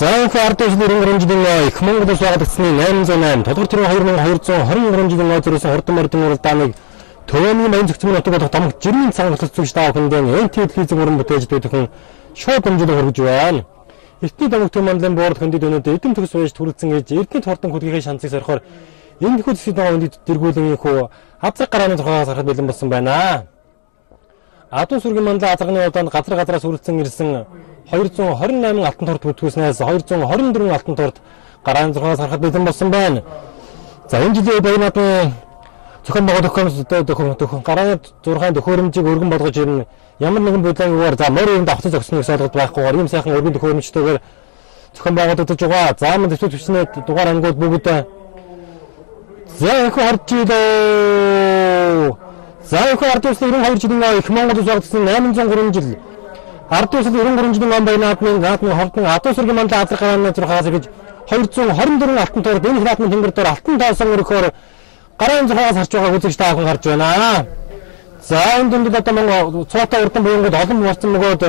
За их ард улсын 93 жилийн их Монгол улс байгуулагдсны 808 тодор тэрэг 2223 жилийн ойцоороос хурдан мордын уралдааныг Түмний баян зөвцмөн нутаг болох томх жирийн цангалт зүгш таах хүндэн энтертаймент уран бүтээж дүүхэн шууд дамжуулан хөргөж байна. Эртний домогтын манлын боорд хөндөд өнөдөө эдэм төгс байж төрөлцөн гэж эрдэнэт хурдан хөдөлгөөний шанцыг сорихоор энэ хөл хэсгийн дагуу дэргүүлэн ихүү Азарга гарааны тухайгаас харахад бэлэн болсон байна. Ардын сүргийн манлын Азарганы удаанд газраас үргэлжлэн ирсэн 228 алтан торт бүтгүүлснээс 224 алтан торт гарааны тухайгаас харахад бэлэн болсон байна. За энэ жилийн баян наадмын зохион байгуулах гарааны 6 төхөөрөмжийг өргөн болгож ирнэ. Ямар нэгэн бодлогоор за морь юм давхцаж өгснөг суулгад байхгүйгээр ийм сайхан өргөн төхөөрөмжтэйгээр зохион байгуулагдаж байгаа. Заамын дэвтэр төвчнээ дугаар ангууд бүгд за их харж илээ. За их ард улсын 92 жилийн их Монгол улс байгуулсан 803 жил. Ард улсын 93 жилийн он баян наадмын хордон Ардын сүргийн манлын Азарга гарааны 6-аас гэж 224 алтан торт энэ наадмын тэнгэр дээр алтан тоосон өргөхөөр гарааны тухайгаас харж байгаа үзэгч та бүхэн харж байна. За энэ дүндээ одоо Монгол цуутай урдан буянгууд олон марцсан нөгөөд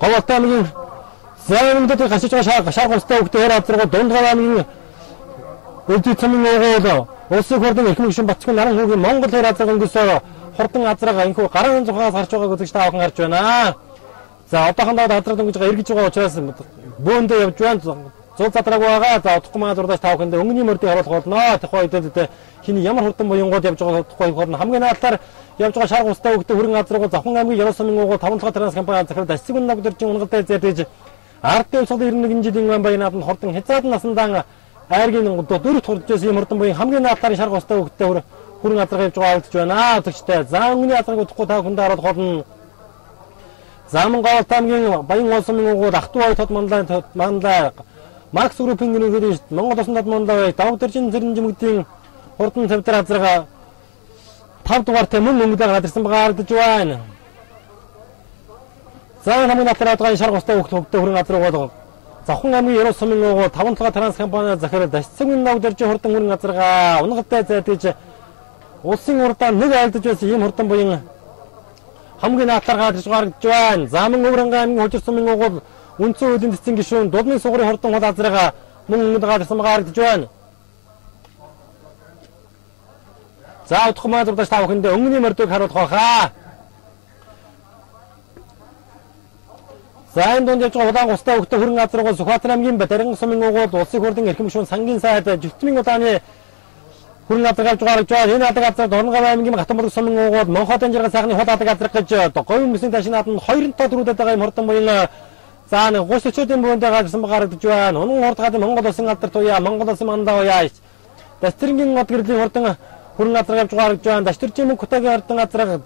говьтай аймгийн за энэ дэд гашиж байгаа шарг устай хөвгтөр Азарга дундгай аймгийн өлдөд цамын уугуул улсын хурдан их мэгшин бацгийн наран хүүгийн Монгол хэр Азарга өнгөсөөр хурдан Азарга энэхүү гарааны тухайгаас харж байгаа үзэгч та бүхэн харж байна. За одоохондоо Азарга дөнгөж байгаа эргэж байгаа учраас бөөндөө явж байна. Зул задраг байгаа. За удахгүй маань дурдаж та бүхэнд өнгөний мордыг харуулах болно. Тухайн үедээ хиний ямар хурдан буянгууд явж байгаа тухай хорн хамгийн наалтаар явж байгаа шарг устай хөвгтө хүрэн Азарга Завхан аймгийн Яруу-Сумын уугуул 5 дахь транс компани захирал Дасцэг наг дөржин унгалтай зэрдэж Ардын улсын 91 жилийн баян наадмын хордон хязаад насандан айргийн дөрөвт хурджээс ийм хурдан буян хамгийн наалтаар шарг устай хөвгтө хүрэн Азарга явж байгаа гэж байна. Тэгчтэй. За өнгөний Азарга удахгүй та бүхэнд харуулах болно. Заман говьтай аймгийн баян улсын уугуул Ахтуу хой тод манлай Макс группийн гинэгээр Монгол улсын манлай давг дөржин зэрэн жимгдийн хурдан цавдар Азарга 5 дугаартай мөн мөнгөдөө гадарсан байгаа гэж байна. За хамгийн наалтаар байгаа шарг устай хөвгтө хүрэн Азарга бол Завхан аймгийн Яруу-Сумын уугуул 5 дахь транс компани захирал Дасцэг наг дөржин хурдан хүрэн Азарга унгалтай зайдаж улсын урдаан нэг айлдаж байсан ийм хурдан буян хамгийн наалтаар гадарч байгаа гэж байна. Заман өврөнгө аймгийн Хужирсумын уугуул үндсэн хуулийн цэцэн гишүүн дулмын сугарын хурдан хол Азарга мөн мөнгөд гадарсан байгаа гэж байна. За удахгүй маань дурдаж та бүхэнд өнгөний мордыг харуулах байхаа. За энэ дунд явж байгаа удаан устай хөвгтө хүрэн Азарга Сүхбаатар аймгийн Батарин сумын уугуул улсын хурлын эрхэм гишүүн сангийн сайд Жүлтмийн удааны хүрэн Азарга явж байгаа гэж байна. Энэ адаг Азарга Дорногов аймгийн Гатанбург сумын уугуул Монхот анжиргал сайхны хол адаг Азарга гэж говийн мөсний ташинаад нь 2-5 дөрүүдэд байгаа юм хурдан буян за нэг 30-40-ийн бөөндөө гарсан байгаа гэж байна. Унан хурдгаад Монгол улсын алдар туяа Монгол улсын мандаа уяа. Дастрингийн мод гэрлийн хурдан хүрэн Азарга явж байгаа гэж байна. Дастрчийн мөнгө хотогийн хурдан Азарга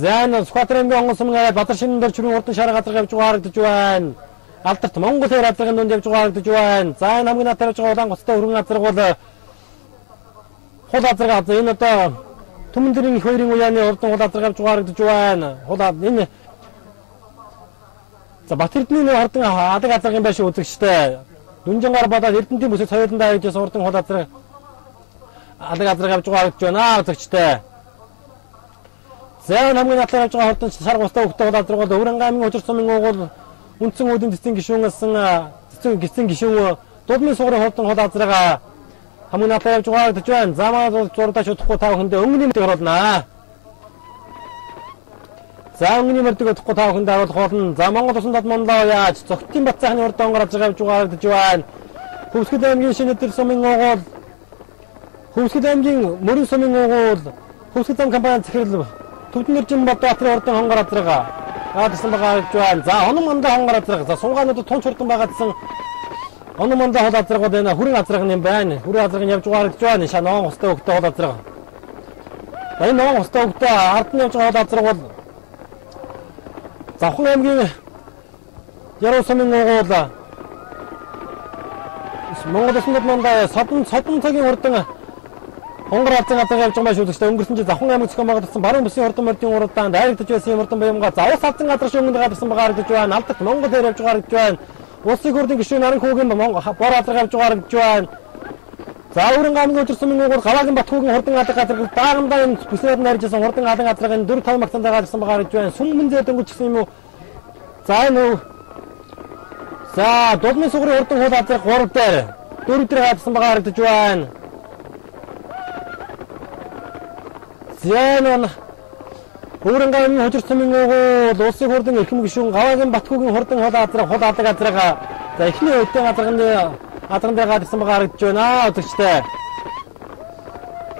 зэн Сүхбаатар аймгийн онгон сумын Бадар шинэн дор чүрийн хурдан шарга Азарга явж байгаа гэж байна. Алдарт Монгол хэр Азаргын дунд явж байгаа гэж байна. За энэ хамгийн наатар явж байгаа удаан гоцтой хүрэн Азарга бол хол Азарга энэ одоо Түмний их хоёрын уяаны хурдан хол Азарга явж байгаа гэж байна. Хол энэ за Батэрдний хурдан адаг Азаргын байшин үзэгчтэй Дүнжангаар бодоод Эрдэнэтийн бүсэд соёлондоо хийж хурдан хол Азарга адаг Азарга явж байгаа гэж байна үзэгчтэй. За хамгийн наалтаар явж байгаа хурдан шарг устай хөвгтө хол Азарга бол Өврөнгө аймгийн Хужирсумын уугуул үндсэн хуулийн цэцэн гишүүн дулмын сугарын хурдан хол Азарга хамгийн наалтаар явж байгаа гэж байна. За маань зурдаа шуудахгүй та бүхэнд өнгөний мөрдийг харуулнаа. За өнгөний мөрдийг удахгүй та бүхэнд харуулах болно. За Монгол улсын манлаа яаж Зогтын бат сайхны хурдан Азарга явж байгаа гэж байна. Хувьсгал аймгийн Шинэдэр сумын уугуул Хувьсгал аймгийн Мөрөн сумын уугуул Хувьсгал аймгийн компани захирал Түмний Баатарын хурдан хонгор Азарга гадарсан байгаа гэж байна. За онон мандаа хонгор Азарга за сунгаануудад тунч хурдан байгаадсан онон мандаа хол Азарга байна. Хүрэн Азарга юм байна. Хүрэн Азарга явж байгаа гэж байна. Шаа ноон устай хөвгтө хол Азарга. Энэ ноон устай хөвгтө ардны явж байгаа хол Азарга бол Завхан аймгийн Яруу-Сумын уугуул Монгол улсын мандаа содон цагийн хурдан хонгор Азарга явж байгаа шүү дээ. Өнгөрсөн жил Завхан аймаг зохион байгуулсан баруун бүсийн хурдан мордын уралдаанд айрагдаж байсан юм хурдан буямгаа завс хазан газар шөнгөнд гадарсан байгаа гэж байна. Алдарт Монгол хэр явж байгаа гэж байна. Улсын хурлын гишүүн Наран хүүгийн бор Азарга явж байгаа гэж байна. За Өврөнгө аймгийн Хужирсумын уугуул Галагын Батхүүгийн хурдан адаг Азарга даагандаа энэ бүснээр нарьжсан хурдан адаг Азаргын 4-5 магтанд гарсан байгаа гэж байна. Сүмэн зээ дөнгөж гисэн юм уу? За энэ За, дулмын сугрын хурдан хул Азарга 3 дээр 4 дээр гадсан байгаа харагдаж байна. Зэн Өөрөнгөний хожирсан мингоо улсын хурдан эрхэм гишүүн Гаваагийн Батгүйгийн хурдан хул Азарга за эхний үедээ Азарган дээр гадсан байгаа харагдаж байна. Үзэгчтэй.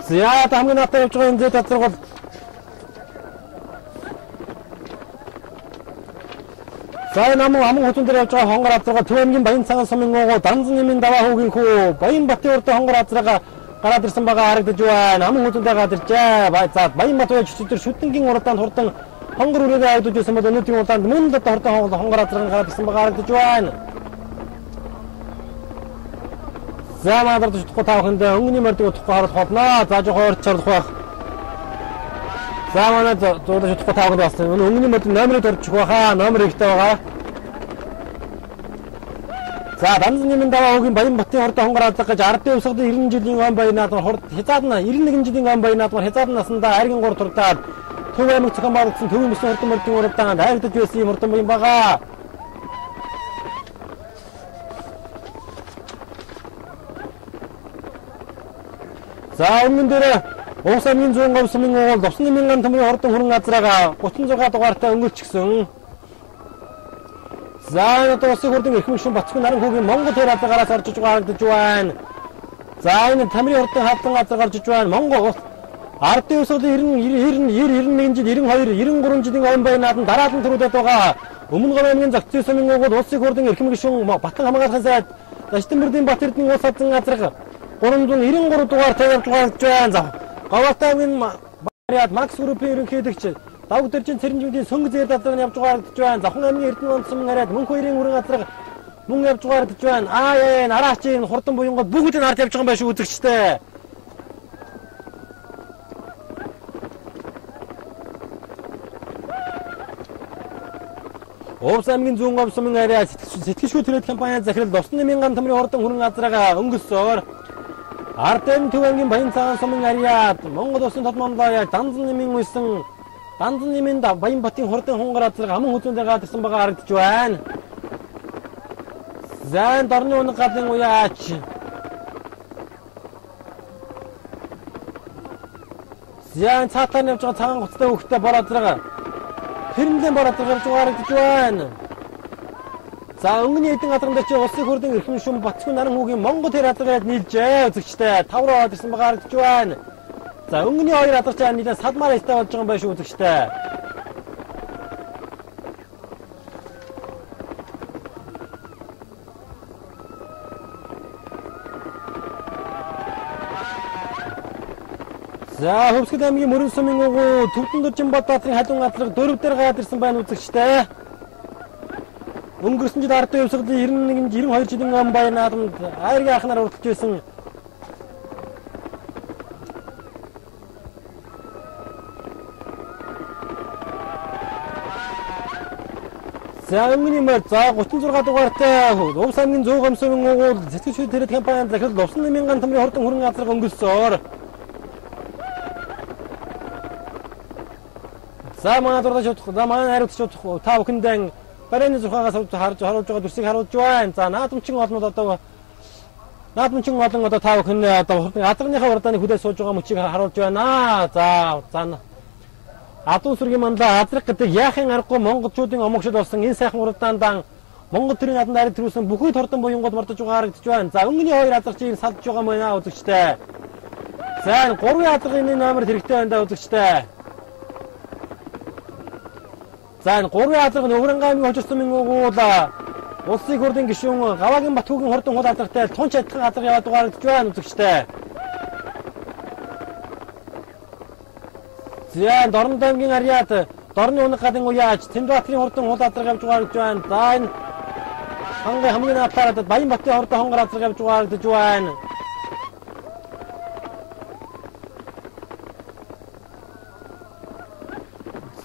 За, хамгийн наатаа явж байгаа энэ зэт Азарга бол за намын хотон дээр явж байгаа хонгор Азарга Түмний баян цагаан сумын уугуу Данзан нэмийн даваа хүүгийн хүү баян батын урд хонгор Азарга гараад ирсэн байгаа харагдаж байна. Намын хотон дээр гараад иржээ. За баян бат ууж өчтөр шүтэнгийн уралдаанд хурдан хонгор үрээгээ авдаж байсан бол өнөөдрийн уралдаанд мөн л хурдан хонгор Азарга гараад ирсэн байгаа харагдаж байна. За мадад шүтгэх таахынд өнгөний мордыг утгахгүй харуулах болно. За жоохон ойрч чарлах байх. За манай зөөд шүтгэх таахынд бас өнгөний мордыг номерыг дөрчих байхаа. Номер ихтэй байгаа. За Данзан нэмийн даваа хүүгийн баян батын хурдан хонгор Азарга гэж Ардын хувьсгалын 90 жилийн он баян наадмаар хурд хязаад нь 91 жилийн он баян наадмаар хязаад наснда хайргийн 3 турдаад Төв аймаг зохион байгуулсан төвийн бүсийн хурдан мордын уралдаанд хайрдаж байсан юм хурдан баян байгаа. За өмнө дээр Уус аймгийн 100 сумын уугуул Лувсан нэмийн тамирын хурдан хүрэн Азарга 36 дугаартай өнгөрчихсөн. За энэ улсын хурдан эрхэм гишүүн Батцгүй наран хүүгийн Монгол хэр Азаргаараас орж иж байгаа харагдаж байна. За энэ тамирын хурдан хатан Азарга орж иж байна. Монгол Ардын хувьсгалын 91 жил 92 93 жилийн он баян наадам дараад нь төрүүлээд байгаа. Өмнө Говь аймгийн Зохицын сумын уугуул улсын хурдан эрхэм гишүүн Батхан хамгаалахын сайд Заштанбэрдийн Бат Эрдэнэ улс азан Азарга 393 дугаар тавьж байгаа байна. За Говьтай аймгийн Бариад Макс группийн ерөнхийлөгч Давгдэржин Цэрэнжмдийн сөнгө зээл Азарга явж байгаа харагдаж байна. Завхан аймгийн Эрдэнэ улс сумын хараад мөнх хоёрын хүрэн Азарга мөн явж байгаа харагдаж байна. Нараач энэ хурдан буянгууд бүгд нь харж явж байгаа юм байна шүү үзэгчтэй. Увс аймгийн зүүн говь сумын хараад сэтгэлшгүй төрөөд компани захирал Лувсан нэмийн тамирын хурдан хүрэн Азарга өнгөсөөр Ардын Төв аймгийн баян цагаан сумын хараад Монгол улсын тодмоомлоо Данзан нэмийн үйсэн Данзан нэмийн баян батын хурдан хонгор Азарга аман хөзөнд гараад ирсэн байгаа харагдаж байна. За дорны унаг гадны уяач. За цаатаар явж байгаа цагаан гоцтой хөвгтэй бор Азарга Хэрэндээ бор Азарга гарч байгаа харагдаж байна. За өнгөний эдэн Азарган дээр чи улсын хурдан эрхэм гишүүн Батцгүй наран хүүгийн Монгол хэр Азаргад нийлжээ үзэгчтэй 5 руу орж ирсэн байгаа харагдаж байна. За өнгөний хоёр Азаргач нэлээд садмаар ихтэй болж байгаа юм байна шүү үзэгчтэй. За хувьсгал аймгийн Мөрөн сумын уугуул Төвдөн Дөржин Баатарын халуун Азарга 4 дээр гараад ирсэн байна үзэгчтэй. Өнгөрсөн жил Ардын хувьсгалын 91-92 жилийн он баян наадамд хайргийн анхнаар уралдаж байсан. За өнгөний мөр за 36 дугаартай Увс аймгийн Зүүн Говь сумын уугуул сэтгэлшүй төрөөд компани захирал Лувсан нэмийн тамирын хурдан хүрэн Азарга өнгөрсөөр. За манай дурдаж утгах, за манай хариуцч утгах та бүхэндээ барайны зурхаагаас харуулж байгаа дүрсийг харуулж байна. За наадамчин олон одоо та бүхэн одоо Азаргийнхаа уралдааны хүлээж сууж байгаа мөчийг харуулж байна. За Адуун сүргийн мандаа Азарга гэдэг яахын аргагүй монголчуудын омогшил болсон энэ сайхан уралдаанд Монгол төрийн наадамд арид төрүүлсэн бүхий хурдан буянгууд мордож байгаа харагдаж байна. За өнгөний хоёр Азаргчийг салж байгаа мөн үзэгчтэй. За 3 Азаргын номер хэрэгтэй байна да үзэгчтэй. За энэ 3 Азаргын Өвөрөнгө аймгийн хожирсан минь уугуул улсын хурдан гишүүн Гаваагийн Батгүйгийн хурдан хул Азаргатай тунч адилхан Азарга яваад байгаа харагдаж байна үзэгчтэй. За Дорнод аймгийн Ариад Дорны унаг гадын уяач Тэмбаатарын хурдан хул Азарга явж байгаа харагдаж байна. За энэ хамгийн наатаарад Баян батын хурдан хонгор Азарга явж байгаа харагдаж байна.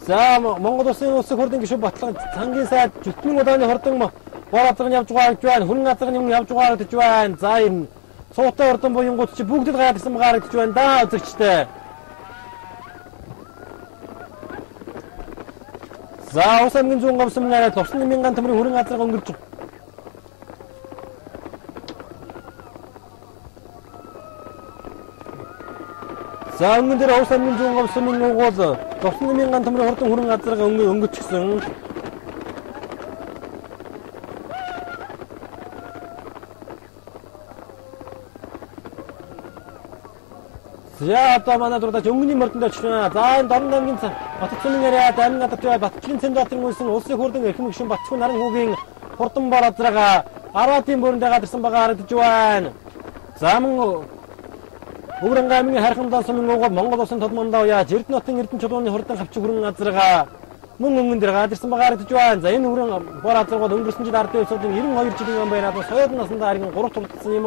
За Монгол улсын хурдан гишүүн Батлан цангийн сайд Түмний удааны хурдан бор Азарга явж байгаа гэж байна. Хүрэн Азарга юм явж байгаа гэж байна. За энэ цуутай хурдан буянгууд чи бүгд л гараад ирсэн байгаа гэж байна да үзэгчтэй. За Увс аймгийн Зүүн Говь сумын хараад Лувсан нэмийн тамирын хүрэн Азарга өнгөрч. За өнгөн дээр Овс аймгийн зүүн говь сумын угуул Товсон нэмийн ган төмрийн хурдан хүрэн Азарга өнгөчихсөн. За одоо манай дурдаач өнгөний мордонд очихно. За энэ Дорн аймгийн Батцмын яриад аймаг гадагт Батчлын Цэндбаатарын үйлсэн улсын хурдан эрхэм гишүүн Батцгүй наран хүүгийн хурдан бор Азарга 10-ийн бүрэндээ гадарсан байгаа харагдаж байна. За мөн Өврөн аймгийн хайрхамдаа сумын угуул Монгол улсын тодмондоо яаж Эрдэнэ хотын Эрдэнэ чулууны хурдан хавчиг хүрэн Азарга мөн өнгөн дээр гадарсан байгаа харагдаж байна. За энэ хүрэн бор Азаргууд өнгөрсөн жил ардын улсуудын 92 жилийн байраад соёл наснда харин 3 туртсан юм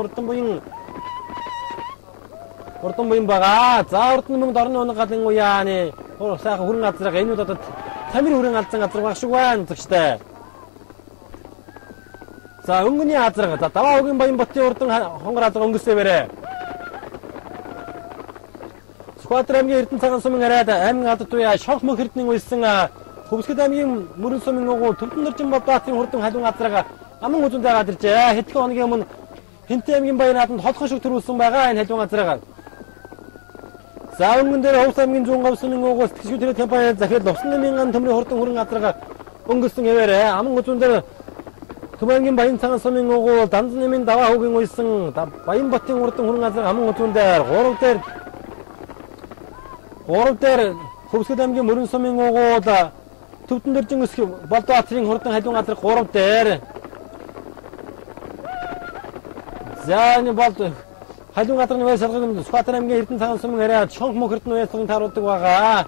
урдан буян байгаа. За урд нь мөн Дорны унаг галын уяаны сайхан хүрэн Азарга энэ удаад тамир хүрэн алзан Азарга шиг байна зүгчтэй. За өнгөний Азарга за даваа хогийн баян ботын урдан хонгор Азарга өнгөсөө бэрэ. Сүхбаатар аймгийн Эрдэнэ цагаан сумын хараад аймгийн адад туяа шонх мөнх эрдэнийн үйлсэн Хувьсгалын аймгийн мөрөн сумын угуул Түмний Баатарын хурдан халуун Азарга аман үзүүндээ гадарчээ. Хэдхэн хоногийн өмнө Хинтээ аймгийн баян нааданд холхон шиг төрүүлсэн байгаа энэ халуун Азарга. За өнгөн дээр Овс аймгийн зүүн говь сумын угуул тэтгэж төрийн компани захирал Товсон нэмийн ган төмрийн хурдан хүрэн Азарга өнгөрсөн хэвээрээ аман үзүүн дээр Түмний аймгийн баян цагаан сумын угуул Данзан нэмийн даваа хүүгийн үйлсэн баян ботын хурдан хүрэн Азарга аман үзүүн дээр 3 дээр Хувьсгалын аймгийн мөрөн сумын угуул Төвдөн дөржин өсөх Болдбаатарын хурдан халуун Азарга 3 дээр. За энэ бол халуун Азаргын үе салгын Сүхбаатар аймгийн Эрдэнэ цагаан сумын хараад шонх мөнх эрдэнэ үе салгын тааруулдаг байгаа.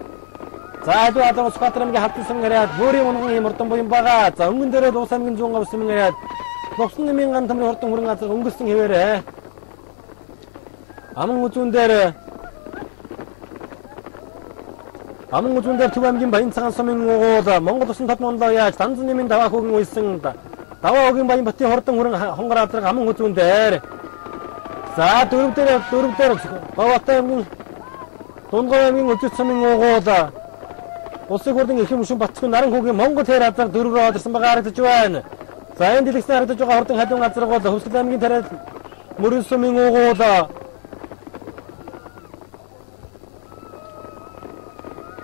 За халуун Азарга Сүхбаатар аймгийн хавтан сумын хараад бөөрийн унган юм урдан буян байгаа. За өнгөн дээрээ Овс аймгийн зүүн говь сумын хараад Товсон нэмийн ган төмрийн хурдан хүрэн Азарга өнгөрсөн хэвээрээ. Аман үзүүн дээр Төв аймгийн баян цагаан сумын угуул Монгол улсын тодмондоо яаж Данзан нэмийн даваа хүүгийн үйлсэн даваа хүүгийн баян ботын хурдан хүрэн хонгор Азарга аман үзүүн дээр. За дөрөв дээр Говьатай аймгийн Дунгой аймгийн Өдөц сумын угуул улсын хурдан эрхэм гишүүн Батцгүй наран хүүгийн Монгол хэр Азарга 4-өөр одорсон байгаа харагдаж байна. За энэ дэлгэцэн харагдаж байгаа хурдан халуун Азарга бол Хувьсгалын аймгийн тариад мөрөн сумын угуул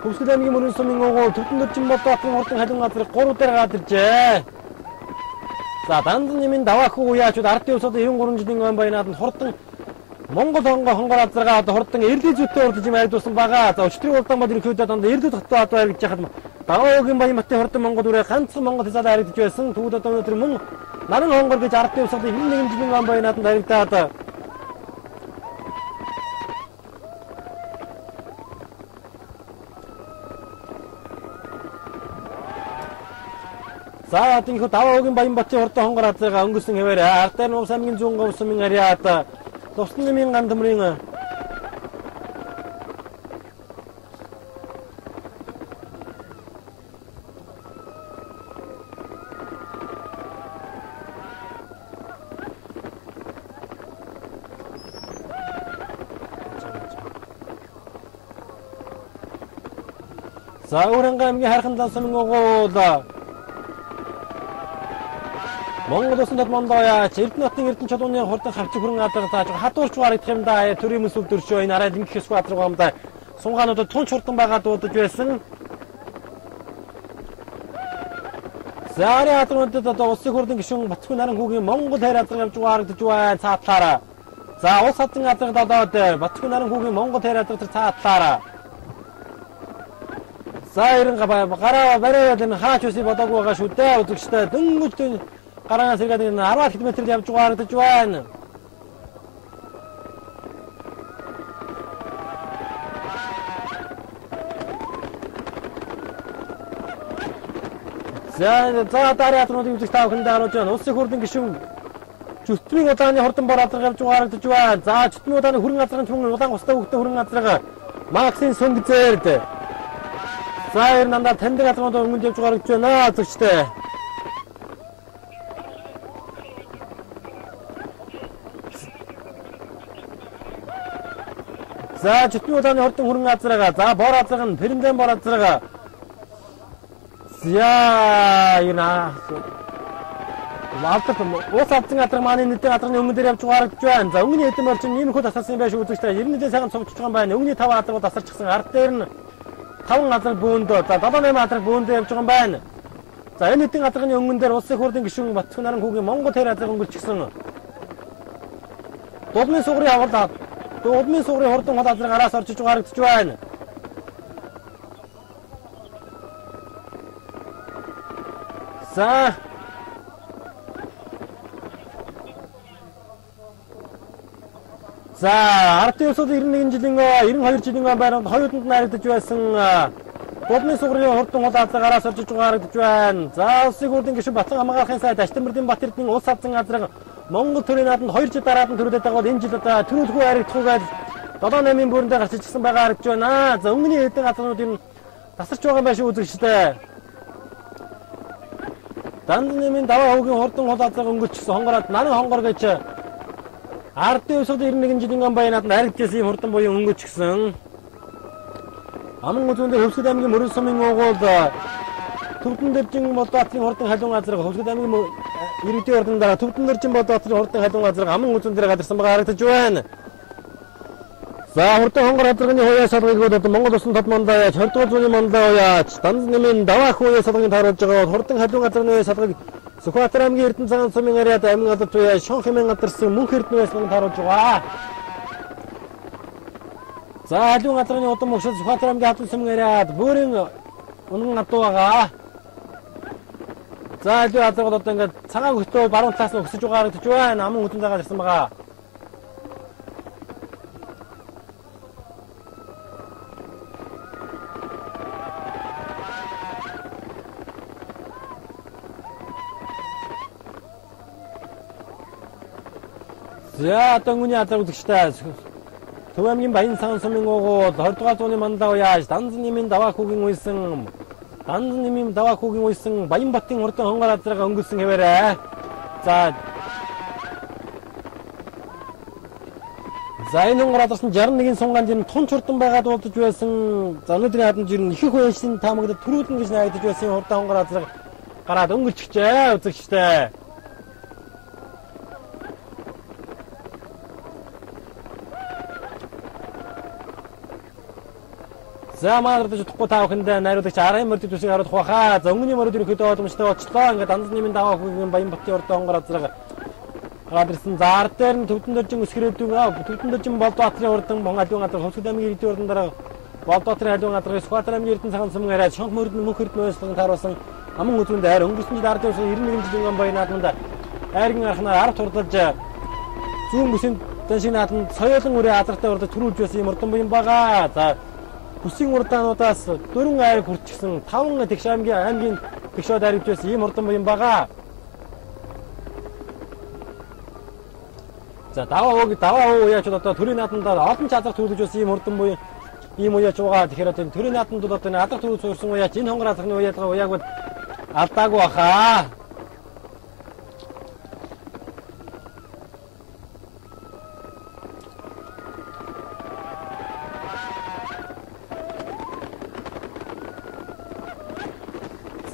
Хувьсгалын аймгийн мөрөн сумын угуул Түмний Баатарын хурдан халуун Азарга 3 дээр гадарчээ. За Данзан нэмийн даваа хүү уяачуд ардын улсууд 93 жилийн баян нааданд хурдан Монгол хонгор Азарга одоо хурдан эрдээ зүйтэй урдж юм айдуулсан байгаа. За өчтөрийн Улаанбаатар ерөнхийдөө дандаа эрдээ тогтоо одоо харагдаж яхад даваа хүүгийн баян ботын хурдан Монгол үрээ ганцхан Монгол хязгаар харагдаж байсан. Тэгвэл одоо өнөөдөр мөн наран хонгор гэж ардын улсуудын 91 жилийн баян нааданд харагдаад за одоо даваа хүүгийн баян ботын хурдан хонгор Азарга өнгөрсөн хэвээрээ ардын Овс аймгийн зүүн говь сумын хараад Товсон нэмийн ган төмрийн за Өврөн аймгийн хайрхамдаа сумын угуул Монгол улсын тодмондоо яаж Эрдэнэ хотын Эрдэнэ чулууны хурдан хавчиг хүрэн Азарга тааж хадуурч гарах юм да. Төрийн mëсүл төршөө энэ арай ингэх Сүхбаатар гомд сунгаануудад тунч хурдан байгаа дуудаж байсан. Зари хатруудад одоо улсын хурдан гишүүн Батцгүй наран хүүгийн Монгол хайр Азарга явж байгаа харагдаж байна цаатлаараа. За улс хадсан Азарга долоод Батцгүй наран хүүгийн Монгол хайр Азарга цаатлаараа. За эрен гараа барайад энэ хаач үсий бодоогүй байгаа шүү дээ үзэгчтэй дөнгөж гараас ирээд 10 км явж байгаа харагдаж байна. За дараагийн үзэгч тав хүнд харуулж байна. Улсын хурдан гишүүн Түмний удааны хурдан бор Азарга явж байгаа харагдаж байна. За Түмний удааны хүрэн Азаргын түмэн удаан густай хөвгтө хүрэн Азарга Максин Сүнгзээрд. За ер нандаа таньдаг Азаргууд өнгөнд явж байгаа харагдаж байна үзэгчтэй. За Түмний удааны хурдан хүрэн Азарга за бор Азарга нь Пэрэндэн бор Азарга. За юна Алдарт уус авцсан газар маань нэгдийн газрын өмнө дээр явж гарч байна. За өнгөний эдэм орчин иймэрхүү тасарсан байш үзэгчтэй 90 сайхан цогцож байгаа юм байна. Өнгөний 5 газар тасарчихсан. Ард дээр нь 5 газар бөөндөө. За 78 газар бөөндөө явж байгаа юм байна. За энэ эдийн газрын өмнө дээр улсын хурлын гишүүн Батцхан наран хүүгийн Монгол тэр газар өнгөрчихсөн. Дудмын сугрын авалт Дудмын сугрын хурдан хол газар гараас орчиж гарагдж байна. За ардын улсууд 91 жилийн 92 жилийн байранд хоёуданд найрагдж байсан Дудмын сугрын хурдан хол газар гараас орчиж гарагдж байна. За улсын хурлын гишүүн Батцхан хамгаалахын сайд Аштанбэрдийн Бат Эрдэнийн улс авсан газар Монгол төрийн нааданд 2 жил дараад нь төрүүлээд байгаа бол энэ жил одоо төрүүлгүй харагдахгүйгээд 78-ийн бүрэндээ гарч ичсэн байгаа харагдж байна. За өнгөний эдийн газрууд юм тасарч байгаа байш үзэгчтэй. Даннэмийн даваа хүүгийн хурдан хол газар өнгөрчихсөн хонгороод наран хонгор гэж ардын улсууд 91 жилийн баянаад харагдчихсан юм хурдан буюу өнгөрчихсөн. Аман үзүүндээ Хувьсгал аймгийн Мөрөн сумын уугуул Төвдөн дэржин Болдоотын хурдан халуун газар Хувьсгал аймгийн иргэдийн ордон дараа Төвдөн дэржин Болдоотын хурдан халуун газар аман үзүүн дээр гадарсан байгаа харагдаж байна. За хурдан хонгор хадрагны хувьяа салгыг одоо Монгол улсын тод мандаа яаж 20 дугаар зууны мандаа яаж данз нэмийн даваа хувьяа салгыг тааруулж байгаа бол хурдан халуун газрын хувьяа салгыг Сүхбаатар аймгийн Эрдэнэ цагаан сумын ариад амин гадар туяа шон хэмээн гадарсан мөнх эрдэнэ байслыг тааруулж байгаа. За халуун газрын удам өгшөл Сүхбаатар аймгийн хатан сумын ариад бөөрийн унан гадуу байгаа. За халуун газрууд одоо ингээд цагаан хөтөө баруун талаас нь өсөж байгаа гэж байна. Аман үдэндээ гарсан байгаа. За одоо өнгөний азар үзэгчтэй Төв аймгийн Баян цагаан сумын уугуул 20 дугаар зууны мандаа уяаж данз нэмийн даваа хүүгийн уйсан Баянбатын хурдан хонгор азарга өнгөрсөн хэвээрээ. За энэ хонгор азарсан 61 сунганд энэ тун хурдан байгаад уулдаж байсан. За өнөөдрийн хаданд жирэн их их уяншин таамагдад төрүүлнэ гэж найдаж байсан хурдан хонгор азарга гараад өнгөрчихжээ үзэгчтэй. За маань дэж утахгүй та бүхэндээ найруулагч арын мөрдөд үсгийг харуулах баха. За өнгөний мөрөд ерөөхдөө боломжтой болчлоо. Ингээд данз нэмийн даваа хүүгийн Баянбатын хурдан хонгор азарга гадарсан. За ард дээр нь Төвдөн дэржин өсгөрөөдөө Төвдөн дэржин Болдоотын хурдан халуун газар Хувьсгал аймгийн иргэдийн хурдан дараа Болдоотын халуун газар Сүхбаатар аймгийн Эрдэнэ цагаан сумын ариад шонх мөрөд мөнх эрдэнэ байслыг тааруулсан. Аман үзүүнд хайр өнгөрсөн жил ардын улсын 91 жилийн баянааданд айргын анхнаар ард хурдаж зүүн бүсийн даншиг нааданд соёолын үрээ азартай урдаж төрүүлж байсан юм урдан буян байгаа. За бүсийн урдаануудаас 4 айрг хүрчихсэн 5 тэгш аймгийн тэгшүүд айргж байсан ийм урдан буян байгаа. За даваа уяачд одоо төрийн нааданд олон ч азар төрүүлж байсан ийм урдан буян ийм уяач байгаа. Тэгэхээр одоо төрийн нааданд одоо энэ азар төрүүлж суурсан уяач энэ хонгор азарны уяаг алдаагүй баха.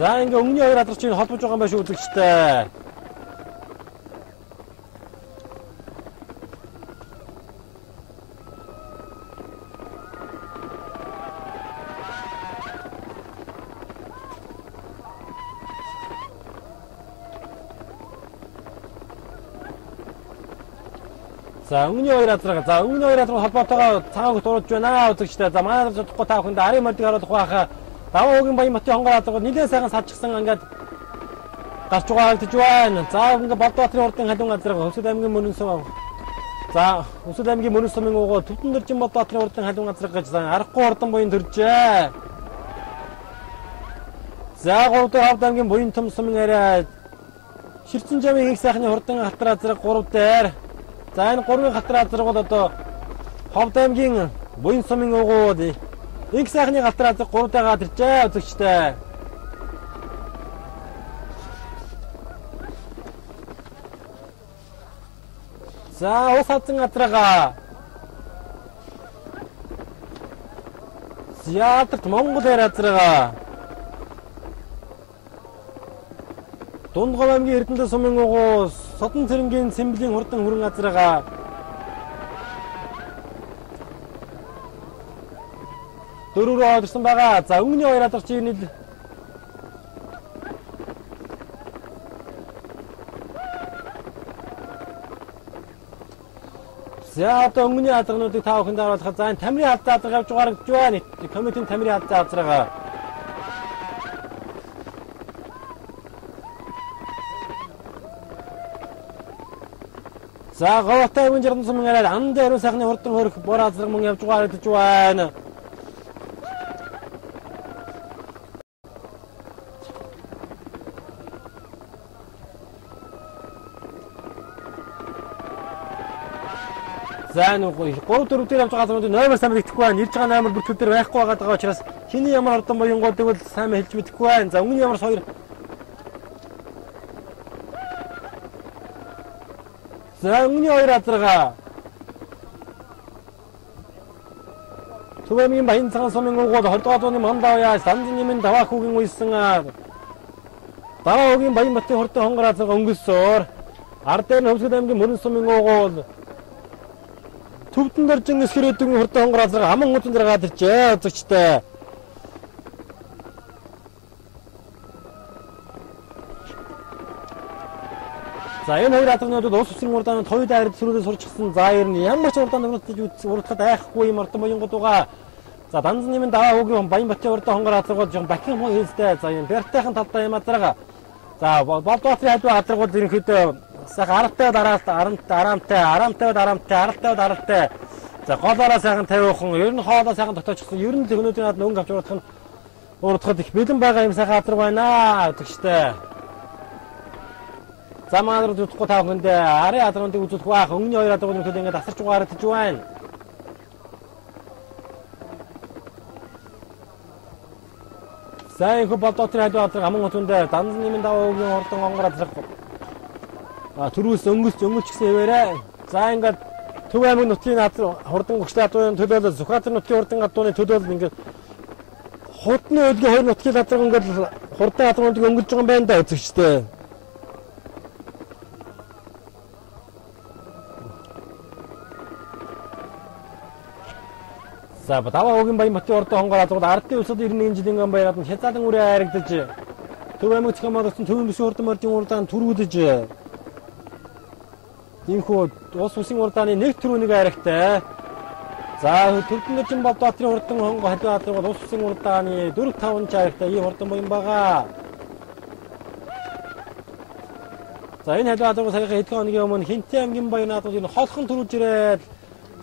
За ингээ өмнөний хоёр азар чинь холбож байгаа юм байна шүү үзэгчтэй. За өмнөний хоёр азар холбоотойгоо цагаан хөт урж байна үзэгчтэй. За манай азар чадахгүй та бүхэнд арын мордыг харуулах баха. Даваа хүүгийн Баянбатын хонгор азаргууд нэлээд сайхан садчихсан ингээд гарч байгаа гэж байна. За ингээд Болдоотын хурдан халуун азарга Хувьсгал аймгийн Мөрөн сум. За Хувьсгал аймгийн Мөрөн сумын уугуул Төвдөн дэржин Болдоотын хурдан халуун азарга гэж аргагүй хурдан буян төржээ. За 3 дахь Ховд аймгийн Буян том сумын арай Ширцэн жамын их сайхны хурдан хатар азарга 3 дээр. За энэ 3-ын хатар азаргууд одоо Ховд аймгийн Буян сумын уугуул Инх сайхны галтар азар 3 тагаа тэрчээ үзэгчтэй. За ус хадсан газрага. Зяадарт Монгол эр азрага. Дундгов аймгийн Эрдэнэт сумын угуу Содон цэрэнгийн Цэмбэлийн хурдан хүрэн Азарга дөрөв орсон байгаа. За өмнө 2 алдарч ирнэ. За одоо өмнө алдарнуудыг та бүхэнд харуулахад за энэ тамирын халдаа алдарга явж байгаа гэж байна. Комитийн тамирын халдаа Азарга. За говьтай өвн жарган сумын арай ан дээр сайхны хурдан хөрөх бор Азарга мөн явж байгаа гэж байна. За нэг 3-4 дээр явж байгаа хүмүүс номер сайн мэдэхгүй байна. Ирж байгаа номер бүртгэл дээр байхгүй байгаа учраас хиний ямар хурдан боёнгуудыг бол сайн хэлж мэдэхгүй байна. За өмнө ямар 2. За өмнө 2 Азарга. Түмний баян цагаан сумын угууд 20 дугаар зууны мандаа яа сандан нэмэн даваа хүүгийн уйсан даваа хүүгийн баян батын хурдан хонгор Азарга өнгөсөөр Ардын хувьсгалын аймгийн мөрөн сумын угууд Төвдөн дөржин эсгэрээдүгийн хурдан хонгор Азарга аман утсан дээр гад ирчээ үзэгчтэй. За энэ хоёр алдарнуудад улс усын урдаанд хоёуд ард сөрөөлөд сурчсан. За ер нь ямар ч урдаанд нөхөж урдхад айхгүй юм ордон боёнгууд байгаа. За данзан нэмэн даваа хүүгийн баян батын хурдан хонгор Азарга жоохон бахин хоо хэлстэй. За энэ бэртайхан талдаа юм Азарга. За болдоотрын хажуу Азаргууд ерөнхийдөө сайхан арамтай аралтай. За голоороо сайхан тавиухан, ер нь хоолоо сайхан дотоочсон. Ер нь өнөөдрийн над өнгө авч урдхад их бэлэн байгаа юм сайхан Азарга байна үзэгчтэй. За маань үзэхгүй та бүхэндээ арын алдарнуудыг үзүүлэх байх. Өмнө 2 алдарнууд нөхөд ингээд асарч угаарч байна. За энэ болдоотрын хажуу Азарга аман утсандаа дандан нэмэн даваа үгийн хурдан хонгор Азарга төрөөс өнгөлч гисэн хэвээрээ. За ингээд Төв аймаг нутгийн хурдан гүгчтэй адууны төлөөлөл Зүхбаатар нутгийн хурдан адууны төлөөлөл ингээд хурдны өдгийн 2 нутгийн Азарга ингээд хурдан адуунуудыг өнгөлж байгаа юм байна да үзэгчтэй. За даваа уугийн баян батын хурдан хонгор Азаргад ардын улсад 91 жилийн баяраад нь хязгаарлан үрээ харагдаж Төв аймаг зохион байгуулсан төвийн бүсийн хурдан мордын урдаанд түрүүлж Инхүү улс усын урдааны нэг төрөнийг аригтай. За Төрдөн болдоотрын хурдан хонгор халуун Азарга улс усын урдааны 4-5 аригтай ийм хурдан боён байгаа. За энэ халуун Азарга саяхан хэдхэн хоногийн өмнө Хинтээ аймгийн баянууд энэ холхон төрүүлж ирээд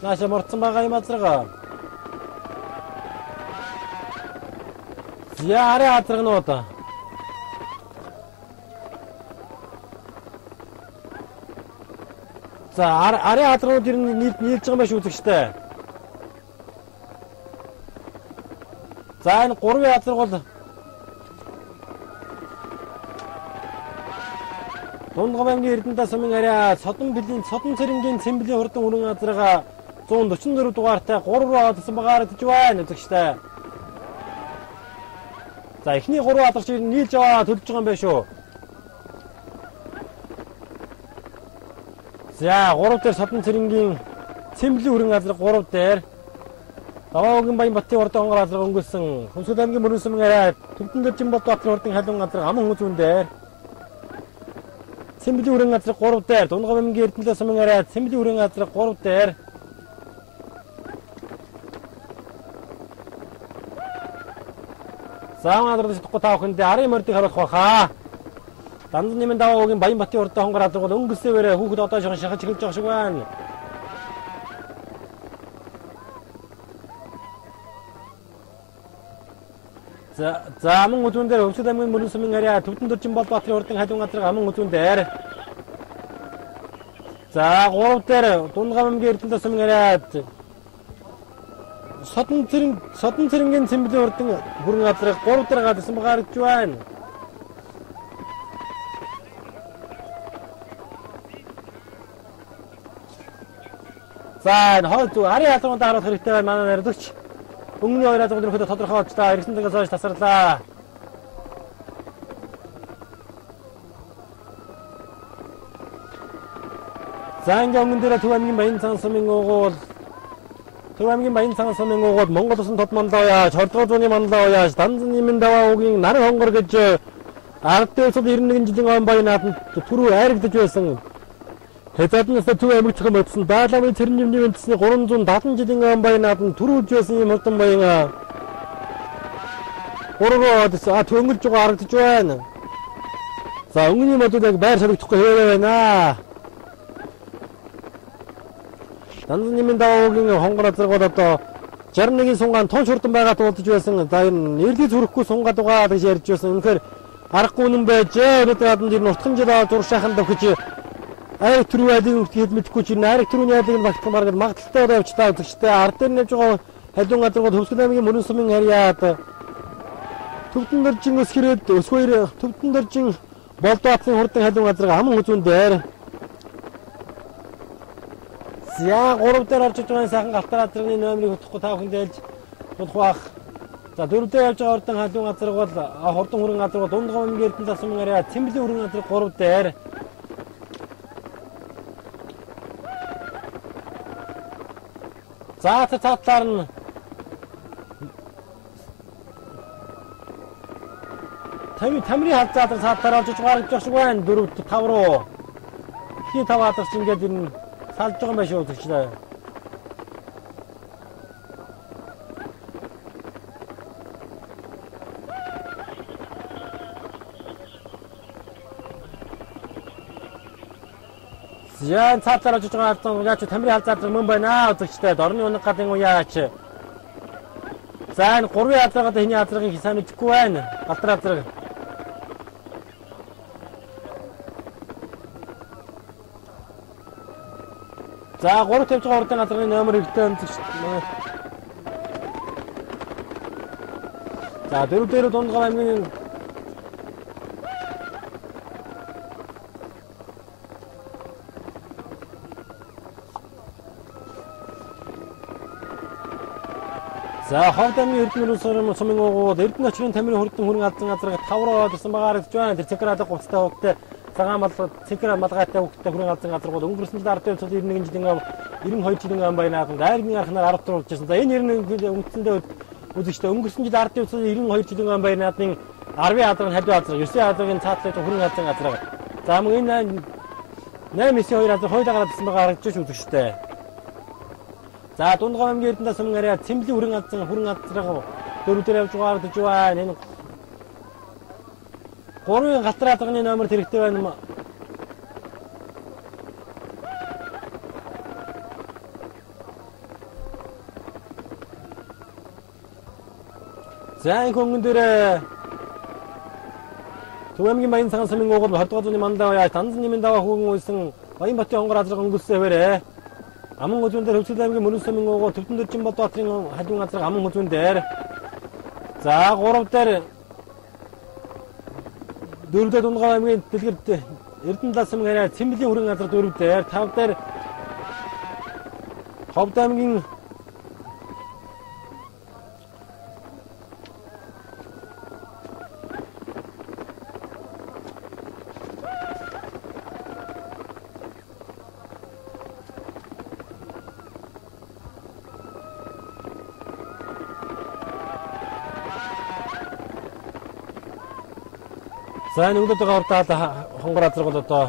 наашаа мордсон байгаа юм Азарга. Яарэ Азаргнууд. За арын Азаргнууд ер нь нийлж байгаа юм байна шүү үзэгчтэй. За энэ 3 Азарга бол Дундгов аймгийн Эрдэнэт сумын арай Содон цэрэнгийн Цэмбэлийн хурдан хүрэн Азарга 144 дугаартай 3 руу авсан багаар гэж байна үзэгчтэй. За эхний 3 алдарч нийлж аваа төлж байгаа юм байна шүү. За 3 дээр Содон цэрэнгийн Цэмбэлийн хүрэн Азарга 3 дээр Даваагийн баян батын хурдан хонгор Азарга өнгөрсөн Хувьсгалын аймгийн мөрөн сумын арай Түмний болдоотрын хурдан халуун Азарга аман хүзүүн дээр Цэмбэлийн хүрэн Азарга 3 дээр Дундгов аймгийн Эрдэнэт сумын арай Цэмбэлийн хүрэн Азарга 3 дээр Саамадрын сэтггүй та бүхэндээ арын мордыг харуулах баха. Дандан нэмэн даваагийн баян батын хурдан хонгор Азарга өнгөрсөөрөө хүүхэд одоо шахаж эхэлж байгаа шиг байна. За аман үзүүн дээр Хувьсгалын аймгийн мөрөн сумын арай Түмний болдоотрын хурдан халуун Азарга аман үзүүн дээр. За 3 дээр Дундгов аймгийн Эрдэнэт сумын арай Содон цэрэнгийн Цэмбэлийн хурдан хүрэн Азарга 3 дээр гадсан багаар гэж байна. За энэ хойд арын алдарнуудаа харуулах хэрэгтэй байна манай нарийнч. Өмнө 2 алдарнууд нөхөд тодорхойлж та ирсэн цагаас хойш тасарлаа. За ингээ өмнө дээр Төв аймгийн Баян цагаан сумын уугуул Төв аймгийн Баян цагаан сумын уугуул Монгол Улсын тод мандаа яаш 20 зууны мандаа яаш Данзан нэмэн даваа уугийн нар хонгор гэж Ардын 91 жилийн он баян нааданд түрүү айрагдж байсан. Хэзээднээс Төв аймаг зохион бодсон Даалавын цэрнэмний үндэсний 370 жилийн он баян нааданд түрүүлж байсан юм хурдан баян Ургоод төнгөлж байгаа харагдаж байна. За өнгөний модууд яг байр шалгахгүй хэвээр байна. Данзан нэмэн даваа уугийн хонгор азаргууд одоо 61-ийн сунгаан тун шурдан байгаа тулдж байсан. За энэ нэрлийг зүрэхгүй сунгаад байгаа гэж ярьж байсан. Үнэхээр аргагүй юм байж өнөөдөр гаданд энэ утхан жил зуршаахан давхиж айр түрүү айлын хэд мэдэхгүй чинь айр түрүүний айлын багтсан бараг магадaltaй явж таа үзэгчтэй ард дээр нэмж байгаа халуун азаргууд хувьсгалын аймгийн мөрөн сумын харьяад төвдөн дөржин өсгөрөөд өсгөөр төвдөн дөржин болдоотын хурдан халуун азарга аман үзүүн дээр зя 3 дээр орж байгаа сайхан галтар азаргын номерыг хөтлөхгүй та бүхэнд ээлж тулах бах. За 4 дээр явж байгаа хурдан халуун азарга бол хурдан хүрэн азарга дунд гомгийн эрдэнэ засмын харьяа цэмблийн хүрэн азарга 3 дээр за цаатаар нь Түмний халзаад цаатаар олж байгаа гэж шиг байна. 4-5 руу. Хий 5 хадагч ингээд энэ салж байгаа юм байна шүү үзэгчлээ. Яан цаатаар олж байгаа алзан яач Түмний халзаад мөн байна үзэгчтэй. Орны унаг гадын уяач. За энэ 3-ын азаргад хэний азаргыг сайн мэдэхгүй байна. Галтар азарга. За 3 тавьж байгаа хурдан азаргын номер хэрэгтэй өмсөж. За 4 дээр дунд гал аймгийн за ховд аймгийн эрдэнэ сумын уугууд эрдэнэ очрын тамирын хурдан хүрэн алзан азарга 5 руу орсон байгаа гэж байна. Тэр цэкэр алга гуцтай хөвгтэй цагаан мал цэкэр малгайтай хөвгтэй хүрэн алзан азаргууд өнгөрсөн жил ардын 91 жилийн 92 жилийн он баян нааданд айрны архнаар 10 дуурж байсан. За энэ 90 үндсэндээ үзэгчтэй өнгөрсөн жил ардын 92 жилийн он баян наадны 10 азарга халуун азарга 9 азаргын цаатлаж хүрэн алзан азарга. За мөн энэ 8-9-2 азарга хоёулаа гараад ирсэн байгаа харагдаж үзэгчтэй. За дунд гомгийн эрдэнэ сумын харьяа цэмблийн хүрэн азарга 4 дээр явж байгаа гэж байна. Энэ 3-ын галтар азарганы номер хэрэгтэй байна. За энэ хөнгөн дээр Төв аймгийн Баян цагаан сумын уугуул 20 дугаар зууны мандаа яа Данзан нэмэн даваа хүүгэн уйсан Баянбатын хонгор азарга өнгөрсөн хэвээрээ аман үзүүн дээр Хувьсгалын аймгийн мөрөн сумын уугуул Төвдөн дөржин Болдоотын халуун азарга аман үзүүн дээр за 3 дээр 4 дээр дунд аймгийн дэлгэрт эрдэнэ дал сумын харьяа цэмблийн хүрэн азарга 4 дээр 5 дээр ховд аймгийн за нөгөөд байгаа урдаал хонгор азарга бол одоо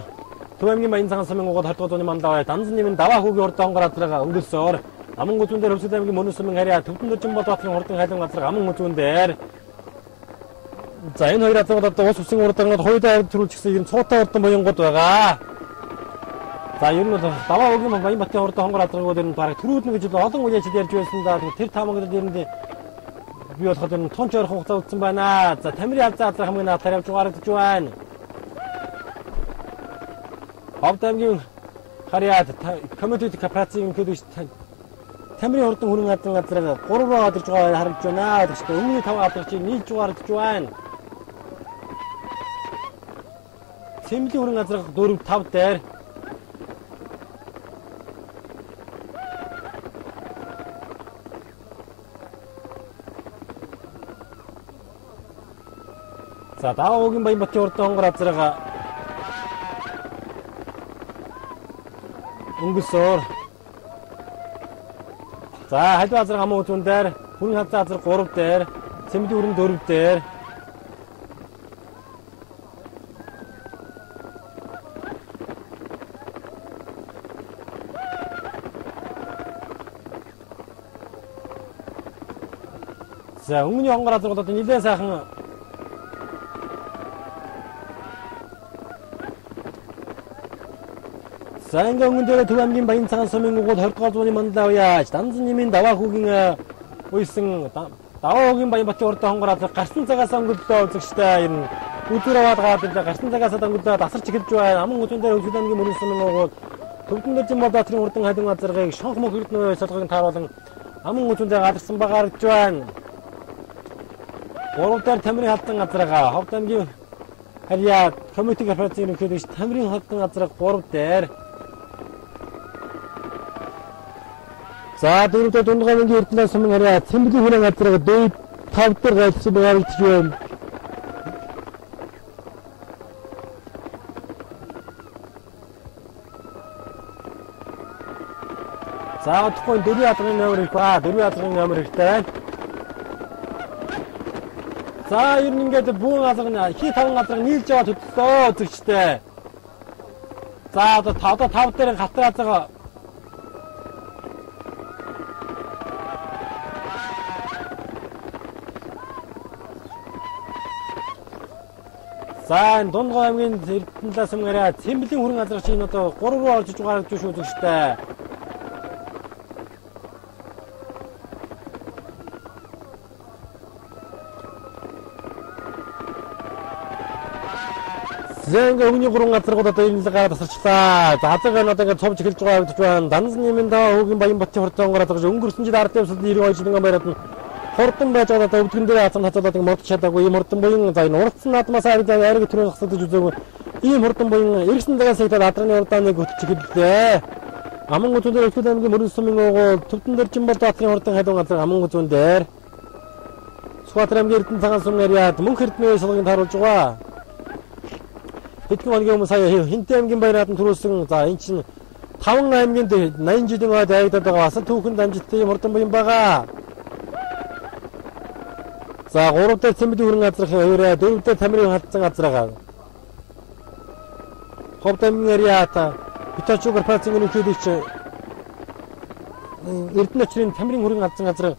Төв аймгийн Баян цагаан сумын уугуул 20 дугаар зууны мандаа бай Данзан нэмэн даваа хүүгийн хурдан хонгор азарга өнгөрсөөр аман үзүүн дээр Хувьсгалын аймгийн мөрөн сумын харьяа Төвдөн дөржин Болдоотын хурдан халуун азарга аман үзүүн дээр за энэ хоёр азаргууд одоо ус усын урдагнууд хоёулаа төрүүлж гисэн ер нь цуутай хурдан буянгууд байгаа. За ер нь бол даваа хүүгийн Баянбатын хурдан хонгор азаргууд ер нь бараг төрүүлнэ гэж олон үеэд ярьж байсан да тэр таамаглал ер нь би болоход энэ тунч орох хугацаа үлдсэн байна. За Түмний азарга хамгийн наатаар явж байгаа гэж байна. Ховд аймгийн харьяад коммунити корпорацийн гэдэг Түмний хурдан хүрэн азарга 3 руу орж байгаа харагдж байна. Гэхдээ өмнө 5 азаргыг нийлж байгаа гэж байна. Цэмблийн хүрэн азарга 4-5 дээр за даваа хүүгийн Баянбатын хурдан хонгор азарга өнгөсөөр. За халив азарга амын үзүүн дээр хүрэн хавцаа азарга 3 дээр цэмдийн хүрэн 4 дээр. За өмнөний хонгор азаргууд одоо нэлээд сайхан за ингээ өмнө дээр Төв аймгийн Баян цагаан сумын гол 20 дугаар зууны мандал авьяаж Данзан нэмийн даваа хүүгийн уйсан даваа хүүгийн Баянбатын урд хонгор азарга гарсан цагаас өнгөлөө үзэгчтэй энэ үзүүр аваад гаад ирлээ гарсан цагаас өнгөлөө тасарч эхэлж байна. Аман үзүүн дээр Төв аймгийн мөрөн сумын гол Төвдөн дэжин Баатарын урдан хадин азаргыг шонх мөх эрдэнэ солгыг тааруулан аман үзүүн дээр гадарсан байгаа гэж байна. Гуравдаар Тамирын халдан азарга Ховд аймгийн харьяа коммунити корпорацийн ерөнхийлөгч Тамирын халдан азарга 3 дээр. За дөрөвдөө Дундгамгийн эрдэнэ сумын харьяа Цэмбэлийн хүрэн азарга дээд 5 дээр гайлсан байгаа гэж байна. За одохгүй 4 азрын номер их ба 4 азрын номер ихтэй. За ер нь ингээд бүүн азарга хий 5 азарга нийлж яваад хөдлөө үзэгчтэй. За одоо 5 дээр гатар азарга за Дундгой аймгийн эрдэнэ сумын харьяа Цэмбэлийн хүрэн азарга чинь одоо 3 руу орж иж байгаа гэж үзэгчтэй. Зэнгэ өвний 3 азаргууд одоо энэ л гараад тасарчлаа. За азарга нь одоо ингээд цовж эхэлж байгаа гэж байна. Данзан нэмийн даваа хүүгийн Баянбатын хурдан гараад байгаа. Өнгөрсөн жил ард явсад 92 жилийн байраад нь хурдан байж байгаа одоо өвдгөн дээр азар хацуулаад модч чадаагүй. Ийм хурдан буян за энэ урдсан наадмаас ариг төрөө хасагдаж үзээгүй. Ийм хурдан буян эргэсэн цагаас ихтэй адраны урдааныг хөтлж эхэллээ. Аман үзүүн дээр Төв аймгийн мөрөн сумын гол Төвдөн дэжин Баатарын хурдан хадин азарга аман үзүүн дээр Сүхбаатар аймгийн эрдэнэ цагаан сумын харьяа мөнх эрдэнэ солгыг тааруулж байгаа. Хэдхэн хоногийн өмнө сая Хинтээ аймгийн баяраад нь төрүүлсэн. За энэ чинь 5 аймгийн 80 жилийн ойд айдаад байгаа. Бас түүхэнд амжилттай юм хурдан буян байгаа. За 3 дээр Цэмбэлийн хүрэн азаргын 2, 4 дээр Тамирын халдсан азарга. Ховд аймгийн харьяа Битачуу корпорацийн ерөнхийлөгч эрдэнэ очрын Тамирын хүрэн азаргын азарга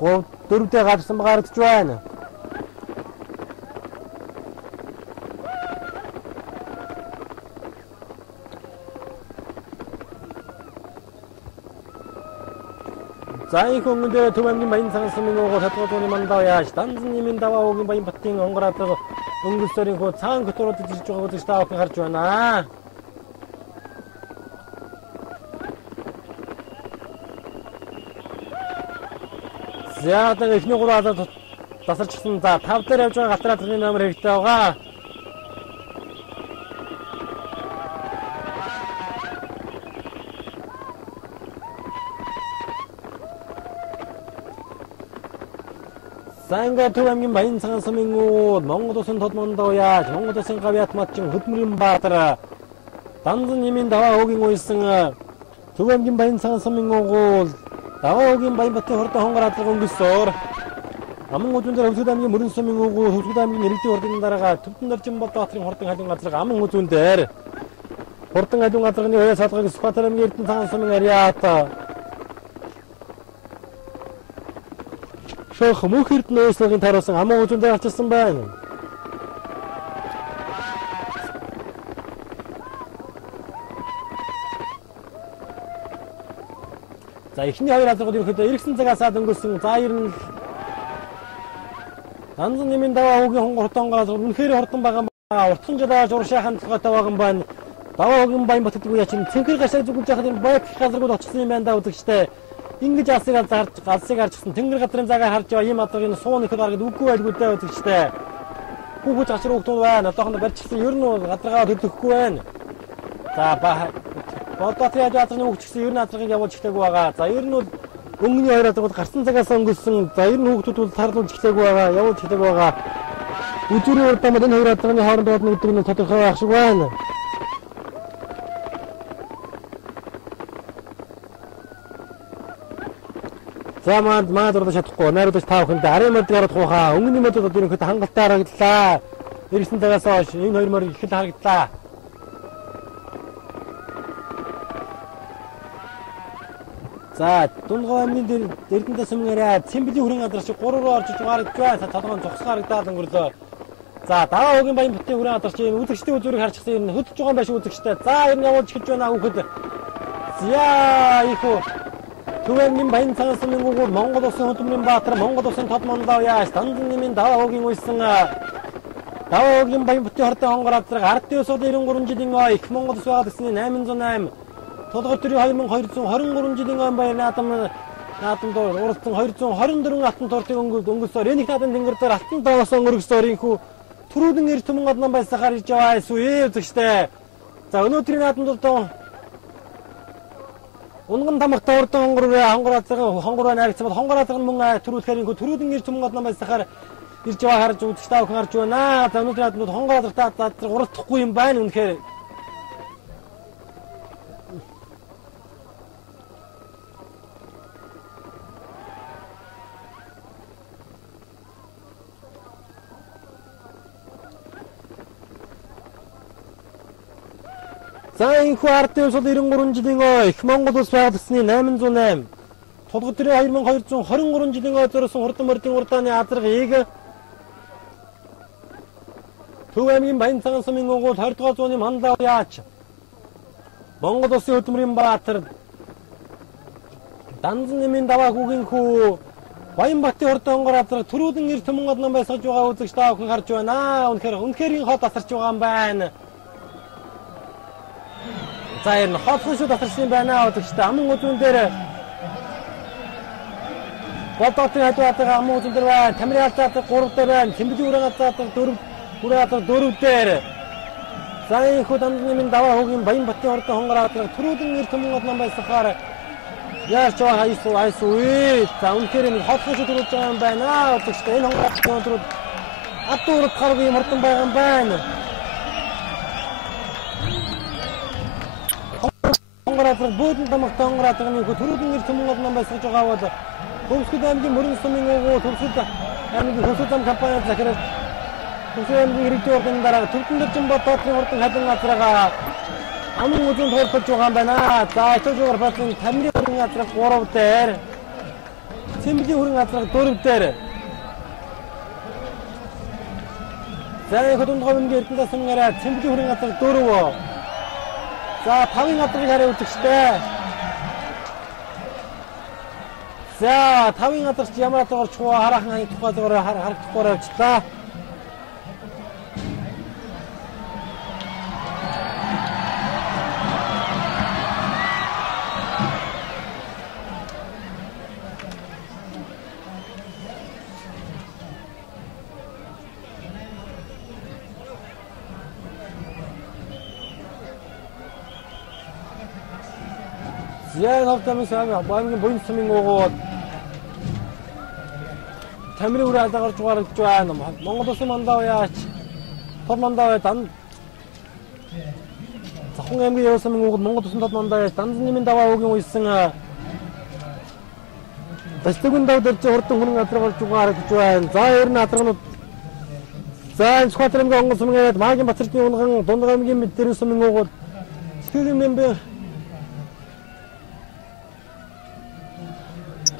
3, 4 дээр гадарсан байгаа гэж байна. За их өмнө дээр Төв аймгийн Баян цагаан сумын гол 7 дугаар зууны мандал авьяаж Данзан нэмийн даваа хүүгийн Баянбатын хонгор азарга өнгөрсөрийн хөө цагаан хөтөрөд ирж байгаа гэж та бүхэн харж байна. За одоо эхний 3 азар тасарчсан. За 5 дээр явж байгаа галтар азрын номер хэрэгтэй байгаа. За ингээд Төв аймгийн Баян цагаан сумын гол Монгол улсын тод мандал авьяаж Монгол улсын гавьяат матчин Хөдмөрийн Баатар Данзан нэмийн даваа хүүгийн уйсан Төв аймгийн Баян цагаан сумын гол даваа хүүгийн Баянбатын хурдан хонгор азарга өнгөсөөр аман үзүүн дээр Төв аймгийн мөрөн сумын гол Төв аймгийн иргэдийн хурдын дараагаа Төвдөн дэжин Баатарын хурдан хадин азарга аман үзүүн дээр хурдан хадин азарганы хоёроо салгыг Сүхбаатар аймгийн эрдэнэ цагаан сумын харьяа шонх мөнх эрдэнэ солгыг тааруулсан аман үзүүн дээр авчирсан байна. За эхний 2 азаргууд ерөөхдөө эргэсэн цагаас өнгөрсөн. За ер нь Данзан нэмийн даваа хүүгийн хонгор хурдан азарга үнэхээр хурдан байгаа. Уртхан жолоож уршаа хандлагатай байгаа юм байна. Даваа хүүгийн Баянбатад үе ячин цэнхэр гашаа зүгүүлж яхад энэ байк газаргууд очсон юм байна да үзэгчтэй. Ингэж алсыг харчихсан тэнгэр газрын цагаар харж байгаа ийм азаргын суун ихэд аргад үгүй байлгүй дээ үзэгчтэй. Хүүхэд гашруу хөлтүүд байна. Одоохондоо барьчихсан ер нь газаргаа төлөхгүй байна. За Баатарын азаргын хүүхдчсэн ер нь азаргыг явуулж ихтэйг байгаа. За ер нь бол өнгөний 2 азаргууд гарсан цагаас өнгөрсөн. За ер нь хүүхдүүд бол тарлуулж ихтэйг байгаа. Явуулж ихтэйг байгаа. Үзүүрийн урдаа энэ 2 азаргын хооронд нэг өдрийн тодорхой байх шиг байна. За маа дурдаж чадахгүй найруулж таах юм да арын модыг харах ухаа өнгөний модод одоо ихэд хангалттай харагдлаа. Ирсэн тагаас хойш энэ хоёр мөр их л харагдлаа. За дундгой амны дэрдэндээ сүмгээрээ цэмбэлийн хүрэн газар шиг 3 руу орж гарч байгаа. Толгойн зогсоо харагдаад өнгөрлөө. За даваа хогийн баян бүтэн хүрэн газар чинь үзэгчдийн үзүүрийг харчихсан юм хөдөж байгаа юм байна шүү үзэгчтэй. За ер нь явуулж эхэлж байна хүүхэд. За ихүү Түмний баян цагаан сүмийн гүгүүр Монгол улсын хөдөлмөрийн баатар Монгол улсын тод мондоо яаш дандан нэмийн даваа хогийн уйсан даваа хогийн баян бүтэн хортой хонгор газар ардын усууд 93 жилийн ой их Монгол ус байгаад ирсэн 808 Тодгор төрийн 2223 жилийн ой баяр наадам доор уралсан 224 алтан тортыг өнгөрсөөр энийг наадам тэнгэр дээр алтан доос өнгөрсөөр инхүү түрүүдэн эрт түмэн однон байсахаар ирж байгаа эсвэл үзэгчтэй. За өнөөдрийн наадамд унган тамхтай урдан хонгороо найрагцсан бол хонгор азарга мөн төрүүлэхээр инхүү түрүүдэн эрт түмэн однон байсахаар ирж байгаа харж үзэгчтэй охин харж байна. За өнөөдрийн наадамд хонгор азаргатаа уралдахгүй юм байна үнэхээр. За энэхүү ардын улсууд 93 жилийн ой их Монгол улс байгуулагдсны 808 Тодгор төрийн 2223 жилийн ой зориулсан хурдан мордын урдааны Азаргыг Төв аймгийн баян цагаан сумын гугуул 20 дугаар зууны мандаа яач Монгол улсын хөдөлмөрийн баатар дандан нэмийн даваа хүүгийнхүү Баянбатын хурдан хонгор Азарга түрүүдэн эрт түмэн однон байсаж байгаа үзэгч та охин харж байна. Үнэхээр энэ хот тасарч байгаа юм байна. За энэ хотхон шүү тасарсан байна үзэгчтэй амын үзүүн дээр бодотын хадваатаа амын үзүүн дээр байна. Тамирын хацаатаа 3 дээр байна. Тэмбэлийн үрэн хацаатаа 4 дээр. За энэ хот амны даваа хогийн Баянбатын хурдан хонгор Азарга түрүүдэн эрт түмэн однон байсахаар яарч байгаа айсуу. За үнэхээр энэ хотхон шүү төрүүлж байгаа юм байна үзэгчтэй энэ хонгор төрүүд атуурд гаргүй юм хурдан байгаа юм байна. Хонгор Азарга бөөдөн тамхтай хонгор Азарганы түрүүдэн эрт түмэн однон байсаж байгаа бол Хувьсгалын аймгийн мөрөн сумын өвөө Хувьсгалын аймгийн хувьсгалын компани захирал Хувьсгалын аймгийн иргэдийн ордын дараа Төвдөн дэржин бодоотрын хурдан халин Азарга амын үзүүн туулж байгаа юм байна. За ичиж угаар батын тамирын хүрэн Азарга 3 дээр Цэмбэлийн хүрэн Азарга 4 дээр. За хөдөндгөө өмнө эрдэнэ сумгаараа Цэмбэлийн хүрэн Азарга 4. За 5-ын Азаргыг хараа үзэгчтэй. За 5-ын Азаргач ямар атгаар чуу хараахан тухай зүгээр харагдахгүй явчлаа. Яа навтамын сами баян буин сумын уугууд тамирын үрээ алдарч гарч байна. Монгол улсын мандаа яач тод мандаа дан Захан аймгийн яв сумын уугууд Монгол улсын тод мандаа яач дандан нэмийн даваа уугийн уйсан Бэлтгэн дав дэрч хурдан хүрэн Азарга гарч байна. За ер нь Азарганууд за Скватер аймгийн онгон сумын Магийн Бацэрдийн унган Дундгай аймгийн мэдэрэн сумын уугууд сэтгэлийн мэмбэр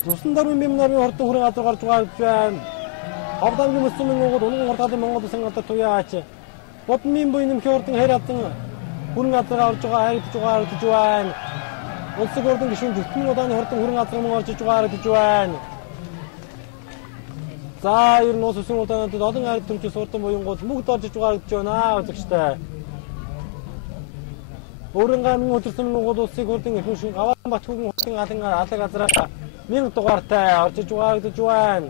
Усан дармын бимнарын хурдан хүрэн Азарга гарч байна. Ховдамгийн мөсмийн уугууд унган хурдын Монгол улсын гадаа туяач. Бодмын буй нэмэх хурдан хайрatan хүрэн Азарга орж байгаа харагдж байна. Улсын ордын гишүүн Түмний удааны хурдан хүрэн Азарга мөн орж гарч байна. За ер нь улсын удаанууд олон ард түмчээс хурдан буянгууд мөгд орж гарч байна үзэгчтэй. Өөрөнгө аймгийн хөдөлсөн уугууд улсын хурдан гишүүн Гаваан Батхүүгийн хурдан алаг Азарга 1000 дугаартай орж гарч байна.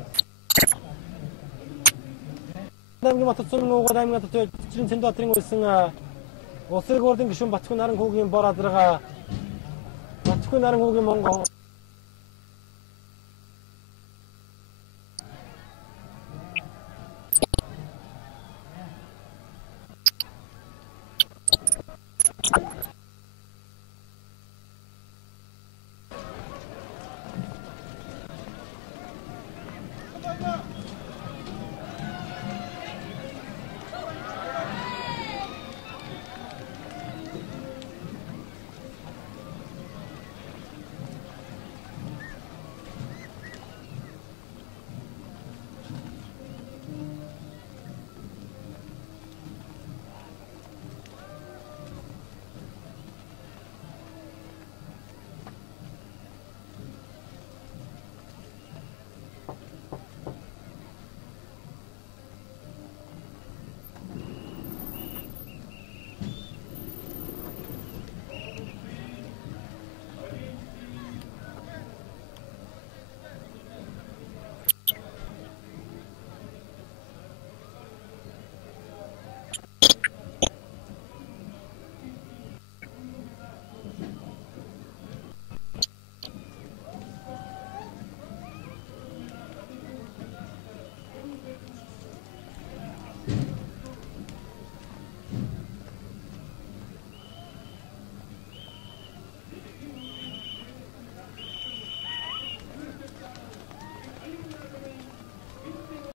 Аймгийн Батцын уугууд аймгийн Батцын Цэндбаатарын улсын улсын ордын гишүүн Батхүүн наран хүүгийн бор Азарга Батхүүн наран хүүгийн Монгол